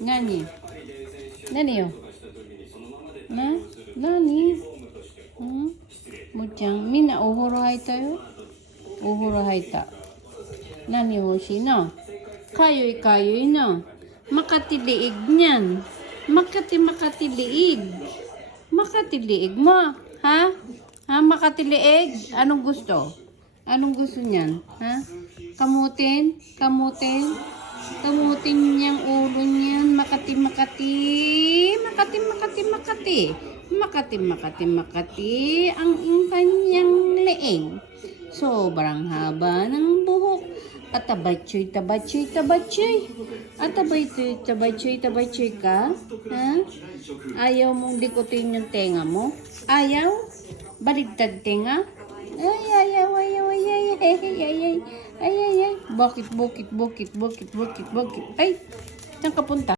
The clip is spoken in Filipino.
Nani? Nani yo? Nani? Mo-chan, minna ohoro haita yo? Ohoro haita. Nani hoshi na? Kayoy na. Makatiliig niyan. Makatiliig. Makatiliig mo. Ha? Ha? Makatiliig? Anong gusto? Anong gusto niyan? Ha? Kamutin? Kamutin niyang ulo niyan. Makati. Ang kanyang leeg. Sobrang haba ng buhok. At tabatsoy ka? Ha? Ayaw mong likutin yung tenga mo? Ayaw? Baligtad tenga? Ay. Bakit? Ay, saan ka punta?